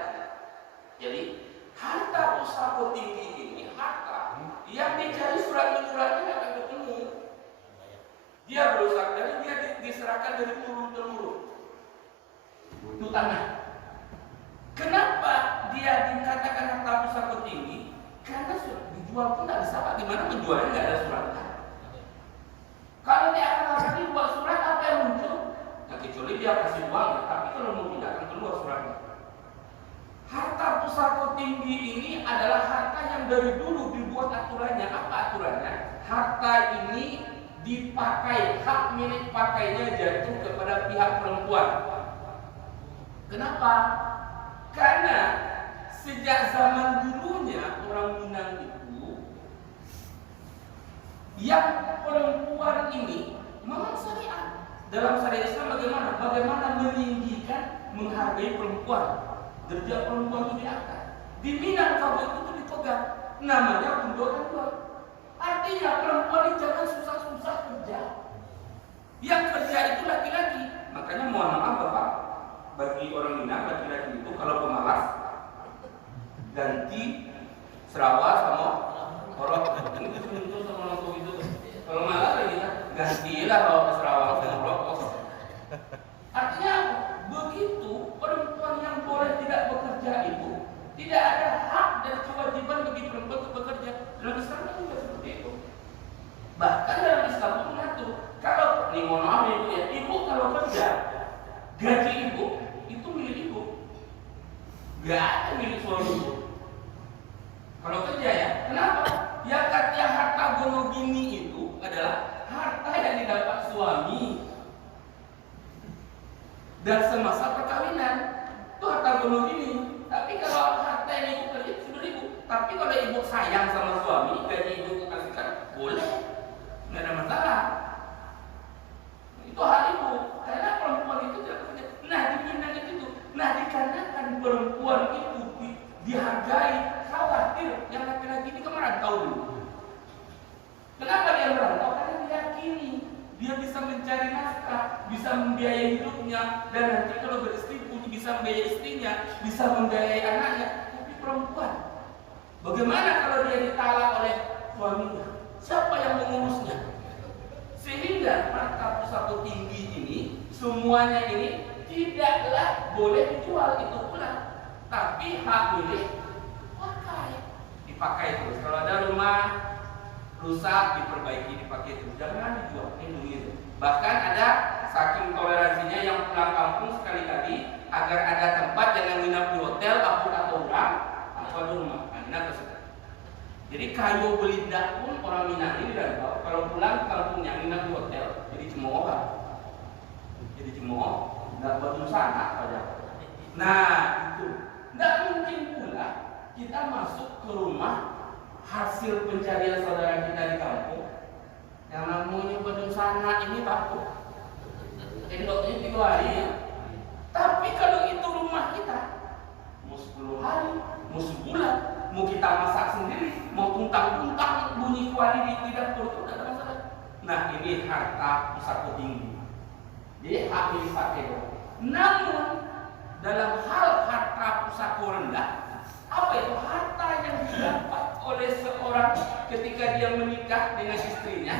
Jadi harta pusako tinggi ini harta yang dicari surat menyuratnya nggak akan ketemu. Dia berusaha dari dia diserahkan dari turun-temurun. Itu tanah. Kenapa dia dikatakan harta pusako tinggi? Karena dijual pun nggak bisa. Bagaimana menjualnya nggak ada suratnya? Kalau dia akan buat surat, apa yang muncul? Nah, kecuali dia kasih uang, tapi kalau mau tidak akan keluar suratnya. Harta pusako tinggi ini adalah harta yang dari dulu dibuat aturannya. Apa aturannya? Harta ini dipakai, hak milik pakainya jatuh kepada pihak perempuan. Kenapa? Karena sejak zaman dulunya orang Minang itu yang perempuan ini memang syariat. Dalam syariat Islam bagaimana? Bagaimana meninggikan, menghargai perempuan. Derajat perempuan itu diangkat. Di Minangkabau itu dipegang. Namanya Bundokan 2. Artinya perempuan ini jangan susah-susah kerja. Yang kerja itu laki-laki. Makanya mohon maaf Bapak, bagi orang Minang laki-laki itu kalau pemalas ganti Sarawak sama orang itu sama orang itu. Kalau malah lagi gantilah kalau Sarawak sama rokok. Artinya begitu perempuan yang boleh tidak bekerja itu tidak ada hak dan kewajiban bagi perempuan untuk bekerja. Dalam Islam itu juga seperti itu. Bahkan dalam Islam itu mengatur kalau ini mohon maaf itu ya, ibu kalau kerja gaji ibu itu milik ibu, nggak ada milik suami ibu. Kalau kerja ya, kenapa? Ya katanya harta gonogini itu adalah harta yang didapat suami dan semasa perkawinan itu harta gonogini. Tapi kalau harta yang ibu kerja sudah ibu. Tapi kalau ibu sayang sama suami, gaji ibu kasihkan, boleh, nggak ada masalah. Itu hak ibu. Karena perempuan itu tidak bekerja. Nah di Minang itu, nah dikarenakan perempuan itu dihargai, khawatir yang laki-laki ini merantau dulu. Kenapa dia merantau? Karena diyakini dia bisa mencari nafkah, bisa membiayai hidupnya, dan nanti kalau beristri pun bisa membiayai istrinya, bisa membiayai anaknya. Tapi perempuan, bagaimana kalau dia ditalak oleh suaminya? Siapa yang mengurusnya? Sehingga harta pusaka tinggi ini, semuanya ini tidaklah boleh dijual, itu pula. Tapi hak milik dipakai terus. Kalau ada rumah rusak, diperbaiki, dipakai terus. Jangan dijual, lindungi itu. Bahkan ada saking toleransinya yang pulang kampung sekali-kali agar ada tempat jangan nginap di hotel, aku atau orang, atau di rumah. Nginap tersebut. Jadi kayu belindak pun orang Minang ini tidak tahu. Kalau pulang ke kampungnya nginap di hotel, jadi cemooh kan? Jadi cemooh, nggak buat sana aja. Nah itu, nggak mungkin pula kita masuk ke rumah hasil pencarian saudara kita di kampung yang namanya Badung Sana ini baku endoknya 3 hari ya. Tapi kalau itu rumah kita mau 10 hari, mau sebulan, mau kita masak sendiri, mau tuntang-tuntang bunyi kuali di dapur itu tidak ada masalah. Nah ini harta pusaka tinggi, jadi hak milik pakai. Namun dalam hal harta pusaka rendah, apa itu harta yang didapat oleh seorang ketika dia menikah dengan istrinya,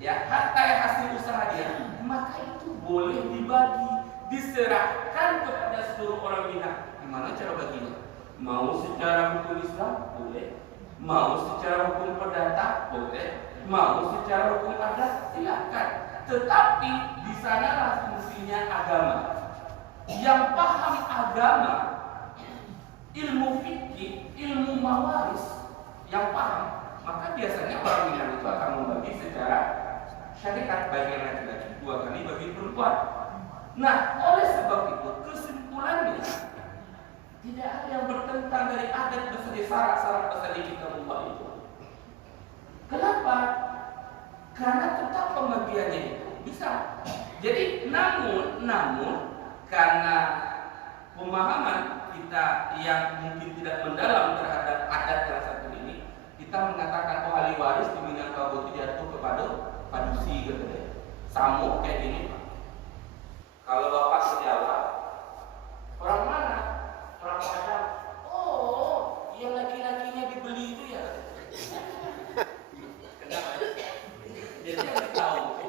ya harta yang hasil usaha dia, maka itu boleh dibagi, diserahkan kepada seluruh orang Minang. Gimana cara baginya? Mau secara hukum Islam boleh, mau secara hukum perdata boleh, mau secara hukum adat silakan. Tetapi di sanalah fungsinya agama. Yang paham agama, ilmu fikih, ilmu mawaris, yang paham, maka biasanya orang Minang itu akan membagi secara syariat, bagian laki-laki 2 kali bagi perempuan. Nah, oleh sebab itu kesimpulannya tidak ada yang bertentang dari adat beserta syarat-syarat pasal kita ubah itu. Kenapa? Karena tetap pembagiannya itu bisa. Jadi namun karena pemahaman kita yang mungkin tidak mendalam terhadap adat yang satu ini, kita mengatakan ahli waris di Minangkabau itu jatuh kepada padusi gitu ya. Samuk kayak gini Pak. Kalau bapak ke Jawa, orang mana? Orang Padang. Oh, yang laki-lakinya dibeli itu ya. Kenapa? Jadi yang tahu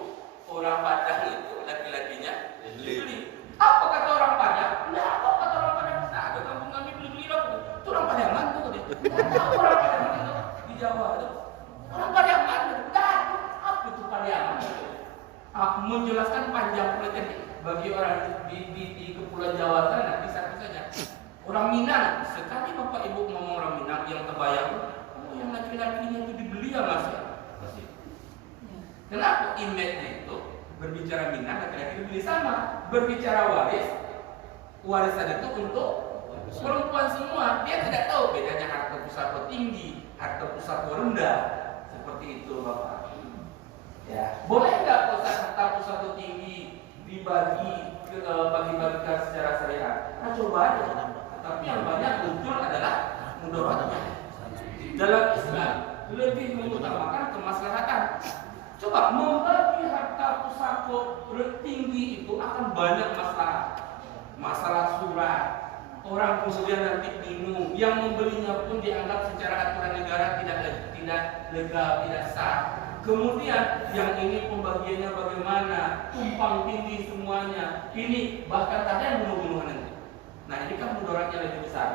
orang Padang itu laki-lakinya dibeli. Apa kata orang Padang? Enggak, apa kata orang Padang? Nah, ada kampung kami beli-beli loh. Itu orang Padangan tuh dia. Enggak tahu orang Padangan itu di Jawa itu. Orang Padangan itu. Enggak, apa itu Padangan? Menjelaskan panjang penelitian bagi orang di kepulauan Jawa sana bisa saja. Orang Minang, sekali bapak ibu ngomong orang Minang yang terbayang, oh yang laki-lakinya itu dibeli ya mas ya. Kenapa image-nya itu berbicara Minang laki-laki dibeli sama, berbicara warisan itu untuk perempuan semua. Dia tidak tahu bedanya harta pusaka tinggi, harta pusaka rendah, seperti itu bapak. Ya, boleh nggak harta pusaka tinggi dibagi bagi-bagikan secara syariat? Nah coba aja. Tapi yang banyak muncul adalah mudaratnya. Dalam Islam lebih mengutamakan kemaslahatan. Coba membagi harta pusaka tinggi itu akan banyak masalah. Masalah surat, orang kemudian nanti bingung, yang membelinya pun dianggap secara aturan negara tidak legal, tidak sah. Kemudian yang ini pembagiannya bagaimana, tumpang tindih semuanya. Ini bahkan ada yang bunuh-bunuhan nanti. Nah ini kan mudaratnya lebih besar.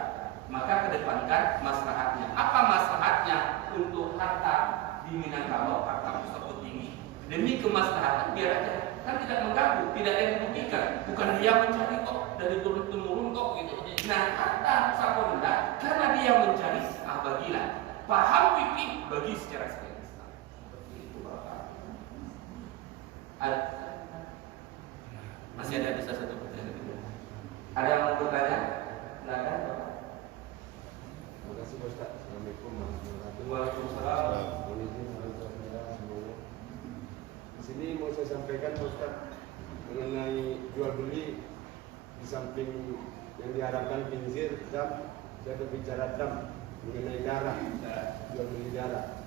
Maka kedepankan maslahatnya. Apa maslahatnya untuk harta di Minangkabau, harta Pusat tinggi? Demi kemaslahatan biar aja, kan tidak mengganggu, tidak ada yang dirugikan. Bukan dia mencari kok dari turun temurun kok gitu. Nah harta sapo rendah karena dia mencari, bagilah. Paham fikih bagi secara Islam. Seperti itu Bapak. Masih ada bisa satu pertanyaan. Ada yang mau bertanya? Silakan Bapak. Terima kasih Pak Ustaz. Assalamualaikum warahmatullahi wabarakatuh. Waalaikumsalam. Mohon izin orang tua saya semuanya. Di sini mau saya sampaikan Pak Ustaz mengenai jual beli di samping yang diharapkan khinzir, dam, saya berbicara dam mengenai darah, jual beli darah.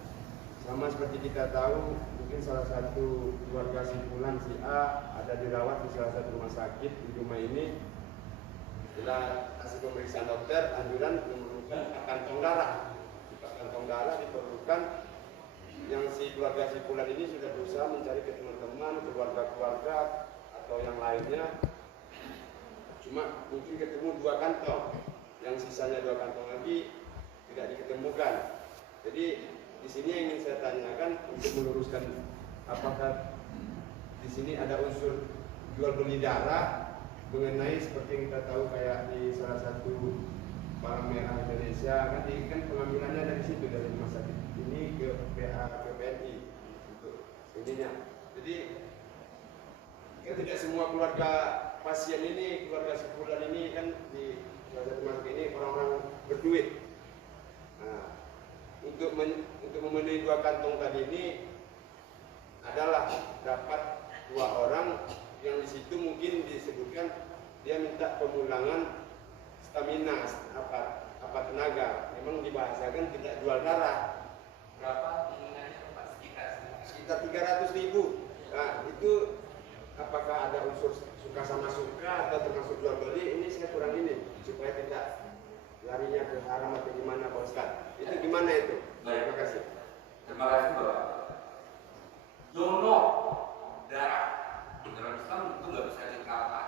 Sama seperti kita tahu, mungkin salah satu keluarga si Fulan si A ada dirawat di salah satu rumah sakit. Di rumah ini setelah hasil pemeriksaan dokter, anjuran memerlukan kantong darah. Jika kantong darah diperlukan, yang si keluarga si Fulan ini sudah berusaha mencari ke teman-teman, keluarga-keluarga atau yang lainnya. Cuma mungkin ketemu 2 kantong, yang sisanya 2 kantong lagi tidak diketemukan. Jadi di sini yang ingin saya tanyakan untuk meluruskan, apakah di sini ada unsur jual beli darah mengenai seperti yang kita tahu kayak di salah satu Palang Merah Indonesia kan pengambilannya dari situ, dari rumah sakit ini ke PA ke PNI untuk ininya. Jadi kan tidak semua keluarga pasien ini, keluarga sebulan ini kan di salah satu rumah sakit ini orang-orang berduit. Nah, untuk memenuhi 2 kantong tadi ini adalah dapat 2 orang yang di situ mungkin disebutkan dia minta pemulangan stamina, apa tenaga. Memang dibahasakan tidak jual darah. Berapa nominalnya Pak? Sekitar 300.000. Nah, itu apakah ada unsur suka sama suka atau termasuk jual beli? Ini saya kurang ini supaya tidak larinya ke haram atau gimana Pak Ustaz. Itu gimana itu? Baik. Terima kasih. Terima kasih Bapak. Donor darah dalam Islam itu nggak bisa dikata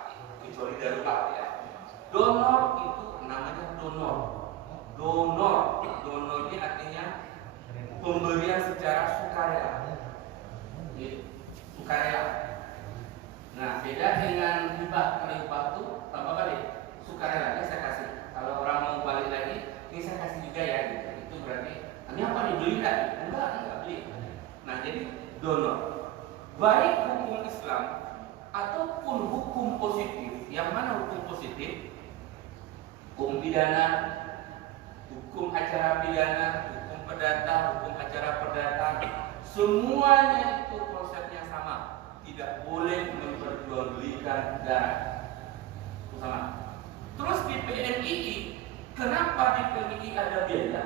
kecuali darurat ya. Donor itu namanya donor. Donor ini artinya pemberian secara sukarela. Sukarela. Nah beda dengan hibah. Kalau hibah itu tanpa balik, sukarela. Ini saya kasih. Kalau orang mau balik lagi, ini saya kasih juga ya. Gitu. Itu berarti ini apa dibeli lagi? Enggak beli. Nah jadi donor. Baik hukum Islam ataupun hukum positif. Yang mana hukum positif? Hukum pidana, hukum acara pidana, hukum perdata, hukum acara perdata. Semuanya itu konsepnya sama. Tidak boleh memperjualbelikan darah. Itu sama. Terus di PNII, kenapa di PNII ada biaya?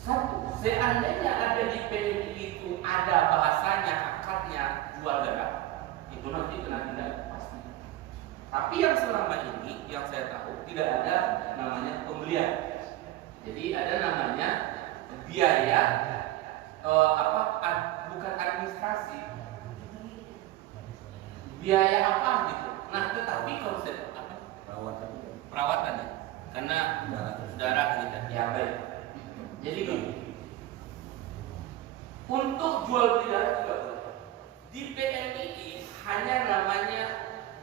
Satu, seandainya ada di PNII itu ada bahasanya, akadnya jual darah, itu nanti kena tindak pasti. Tapi yang selama ini, yang saya tahu, tidak ada namanya pembelian. Jadi ada namanya biaya, bukan administrasi, biaya apa gitu. Nah, tetapi konsep apa? Perawatan ya, karena darah kita. Ya baik. Jadi gini, untuk jual beli darah juga boleh. Di PNII hanya namanya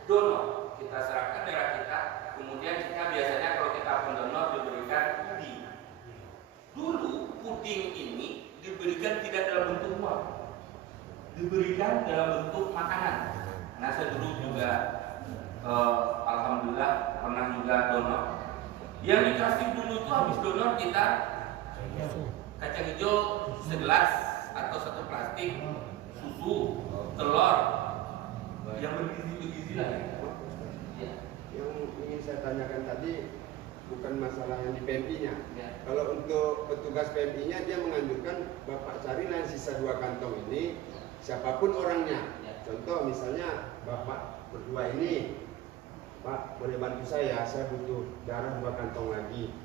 donor. Kita serahkan darah kita, kemudian kita biasanya kalau kita pendonor diberikan puding. Dulu puding ini diberikan tidak dalam bentuk uang, diberikan dalam bentuk makanan. Nah saya dulu juga alhamdulillah pernah juga donor. Yang dikasih dulu itu habis donor kita kacang hijau segelas atau 1 plastik, susu, telur, yang bergizi lah. Ya. Yang ingin saya tanyakan tadi bukan masalah yang di PMI-nya. Ya. Kalau untuk petugas PMI-nya dia menganjurkan Bapak carilah sisa 2 kantong ini siapapun orangnya. Ya. Contoh misalnya Bapak berdua ini Pak boleh bantu saya butuh darah 2 kantong lagi.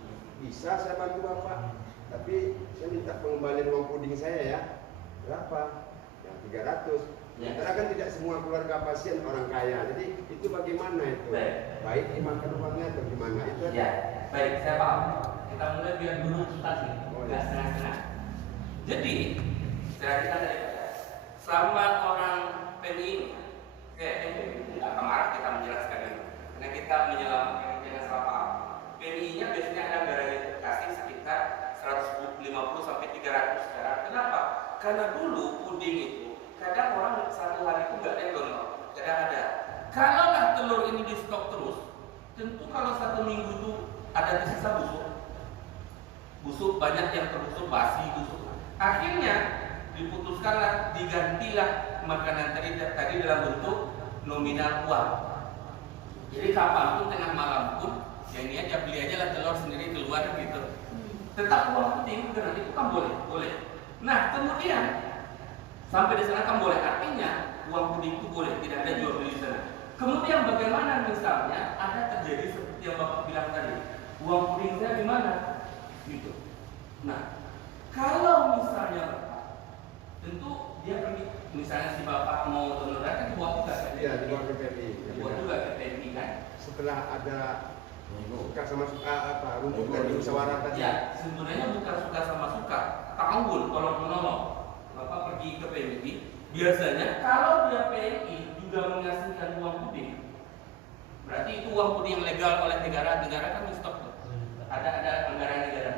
Bisa saya bantu Bapak, tapi saya minta pengembalian uang puding saya ya. Berapa? Ya 300. Ya. Karena kan tidak semua keluarga pasien orang kaya, jadi itu bagaimana itu? Baik dimakan uangnya atau gimana itu? Ya, baik, saya paham. Kita mulai biar dulu tuntas nih, nggak setengah-setengah. Jadi, saya kita tadi selama orang PMI nggak marah kita menjelaskan ini, karena kita menyelamatkan jangan salah paham. PMI-nya biasanya ada anggaran yang dikasih sekitar 150 sampai 300 sekarang. Kenapa? Karena dulu puding itu kadang orang satu hari itu nggak ada yang donor, kadang ada. Kalaulah telur ini di stok terus, tentu kalau 1 minggu itu ada tersisa busuk banyak yang terbusuk, basi busuk. Akhirnya diputuskanlah, digantilah makanan tadi dalam bentuk nominal uang. Jadi kapanpun tengah malam pun, yang ini aja beli aja lah telur sendiri keluar gitu. Tetap uang puding benar itu kan boleh. Nah kemudian sampai di sana kan boleh, artinya uang puding itu boleh, tidak ada jual beli di sana. Kemudian bagaimana misalnya ada terjadi seperti yang Bapak bilang tadi, uang puding saya di mana? Gitu. Nah, kalau misalnya tentu dia pergi, misalnya si Bapak mau donor darah kan dibawa juga ke PMI. Iya, dibawa ke PMI. Dibawa juga ke PMI kan? Setelah ada suka sama suka rumput dari musyawarah tadi. Ya, sebenarnya bukan suka sama suka, tahun tolong menolong. Bapak pergi ke PMI, biasanya kalau dia PMI juga mengasihkan uang puding, berarti itu uang puding yang legal oleh negara kan di stop tuh. Ada anggaran negara,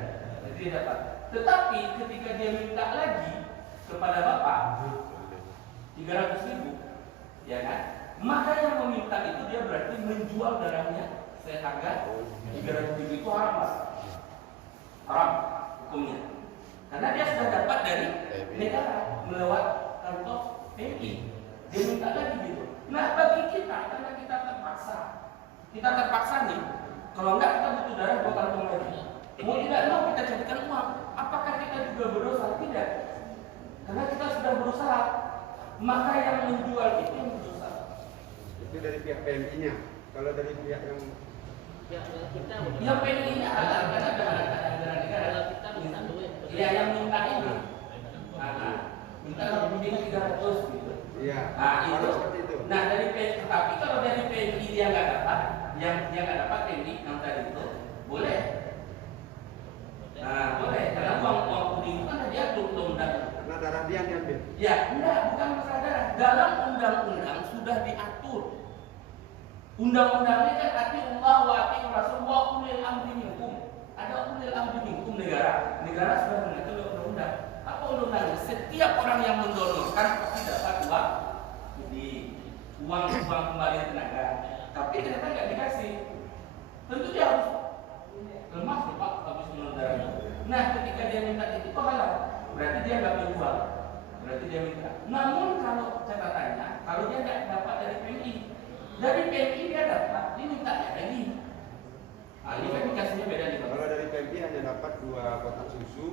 jadi dia dapat. Tetapi ketika dia minta lagi kepada Bapak 300.000, ya kan? Maka yang meminta itu dia berarti menjual darahnya seharga 300.000 itu haram, Mas. Haram hukumnya. Karena dia sudah dapat dari negara melewat kantor PMI. Dia minta lagi gitu. Nah bagi kita, karena kita terpaksa nih, kalau enggak kita butuh darah 2 kantong lagi. Mau tidak mau kita carikan uang. Apakah kita juga berdosa? Tidak. Karena kita sudah berusaha. Maka yang menjual itu yang berdosa. Itu dari pihak PMI-nya. Kalau dari pihak yang PMI-nya ada anggaran negara. Iya, yang minta ini. Minta lebih 300 gitu. Iya. Nah, itu. Seperti itu. Nah, dari PMI, tapi kalau dari PMI dia nggak dapat, yang dia nggak dapat PMI yang tadi itu boleh. Nah, boleh. Karena uang puding itu kan dia undang. Karena darah dia diambil. Ya, enggak, bukan masalah darah. Dalam undang-undang sudah diatur. Undang-undangnya kan atiullah wa atiur rasul wa ulil amri minkum. Ada ulil amri minkum negara. Negara sudah mengatur undang-undang. Apa undang-undangnya? Setiap orang yang mendonorkan pasti dapat uang. Jadi uang kembali tenaga. Tapi ternyata nggak dikasih. Tentu dia harus lemas loh Pak habis mendonorkan darahnya. Nah, ketika dia minta itu halal. Berarti dia nggak menjual. Berarti dia minta. Namun kalau catatannya, kalau dia nggak dapat dari PMI, dari PMI dia dapat, dia minta lagi. Ini kan dikasihnya beda nih. Kalau dari PMI hanya dapat 2 kotak susu,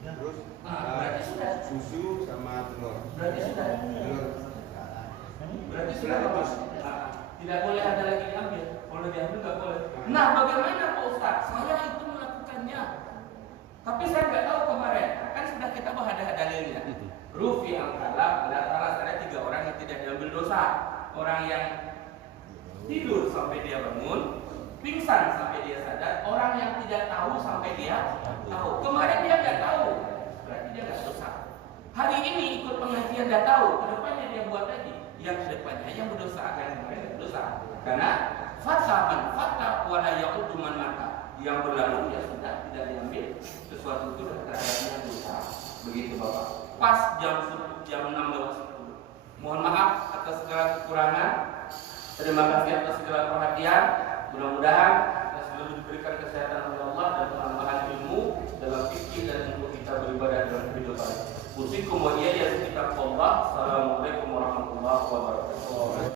terus berarti sudah. Susu sama telur. Berarti sudah. Telur. Berarti sudah bagus. Tidak boleh ada lagi diambil. Kalau diambil nggak boleh. Nah, bagaimana Pak Ustaz? Saya itu melakukannya. Tapi saya nggak tahu kemarin. Kan sudah kita bahas ada dalilnya. Rufi al-kalam, ada 3 orang yang tidak diambil dosa. Orang yang tidur sampai dia bangun, pingsan sampai dia sadar, orang yang tidak tahu sampai dia tahu. Kemarin dia nggak tahu, berarti dia nggak dosa. Hari ini ikut pengajian dia tahu, kedepannya dia buat lagi. Yang kedepannya yang berdosa akan kemarin berdosa. Karena fataman fata wala yaudu man mata. Yang berlalu ya sudah tidak diambil, sesuatu itu terhadapnya dosa. Begitu Bapak. Pas jam 6:10. Mohon maaf atas segala kekurangan. Terima kasih atas segala perhatian. Mudah-mudahan kita selalu diberikan kesehatan oleh Allah dan penambahan ilmu dalam fikih dan untuk kita beribadah dalam kehidupan. Usikum wa iyaya kita Allah. Assalamualaikum warahmatullahi wabarakatuh.